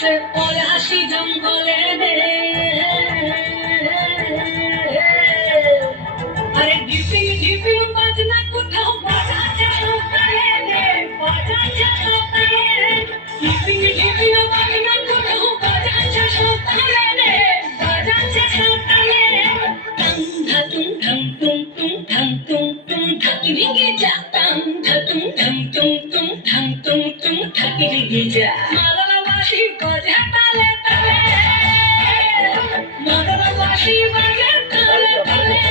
গেছে পলাশি জঙ্গলে রে। আরে ঢিপিং ঢিপিং বাজনা কোথাও বাজাচ্ছে সকালে রে, বাজাচ্ছে সকালে রে। ঢিপিং ঢিপিং বাজনা কোথাও বাজাচ্ছে সকালে রে, বাজাচ্ছে সকালে। টাং ধাতুং ধাং তুং তুং ধাং তুং তুং ধাকি রিঙ্গি যা, টাং ধাতুং ধাং তুং তুং ধাং তুং তুং ধাকি রিঙ্গি যা। মালালা বাঁশি বাজে তালে তালে, মালালা বাঁশি বাজে তালে তালে,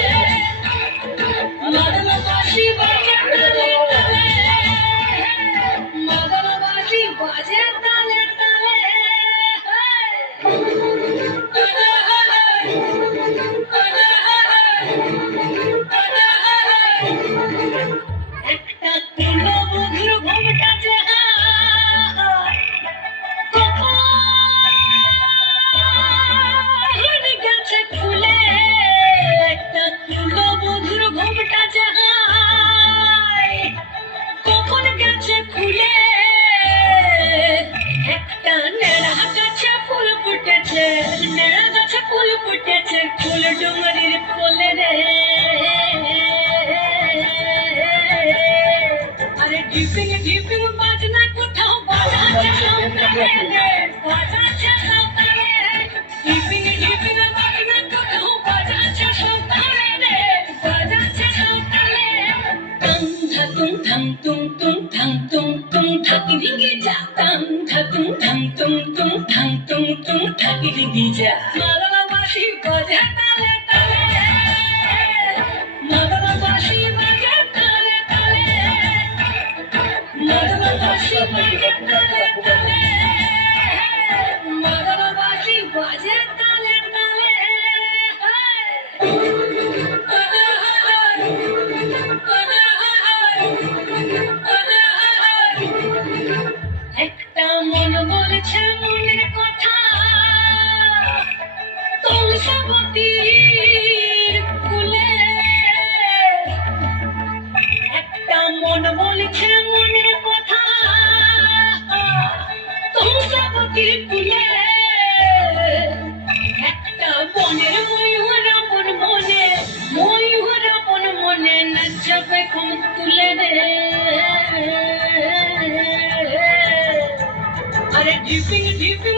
মালালা বাঁশি বাজে তালে তালে, মালালা বাঁশি বাজে তালে তালে। একটা কুলো বধুর ঘোমটা যে গেছে খুলে, একটা কুলো বধুর ঘোমটা যে কখন গেছে খুলে। একটা নেড়া গাছে ফুল ফুটেছে, নেড়া গাছে ফুল ফুটেছে, ফুল ডুঙরির কোলে রে। আরে ঢিপিং ঢিপিং বাজনা কোথাও বাজাচ্ছে সকালে রে, বাজাচ্ছে সকালে। ঢিপিং ঢিপিং বাজনা কোথাও বাজাচ্ছে সকালে রে, বাজাচ্ছে সকালে। টাং ধাতুং ধাং তুং তুং ধাং তুং তুং ধাকি রিঙ্গি যা, টাং ধাতুং ধাং তুং তুং ধাং তুং তুং ধাকি রিঙ্গি যা। মালালা বাঁশি বাজে তালে তালে, মালালা বাঁশি বাজে তালে তালে, মালালা বাঁশি বাজে তালে তালে, মালালা বাঁশি বাজে তালে তালে। একটা মন বলছে মনের কথা, তুলসবতীর কুলে। একটা মন বলছে মনের কথা, তুলসবতীর কুলে। একটা বনের ময়ূর আপন মনে, ময়ূর আপন মনে নাচবে ঘুম তুলে রে। আরে ঢিপিং ঢিপিং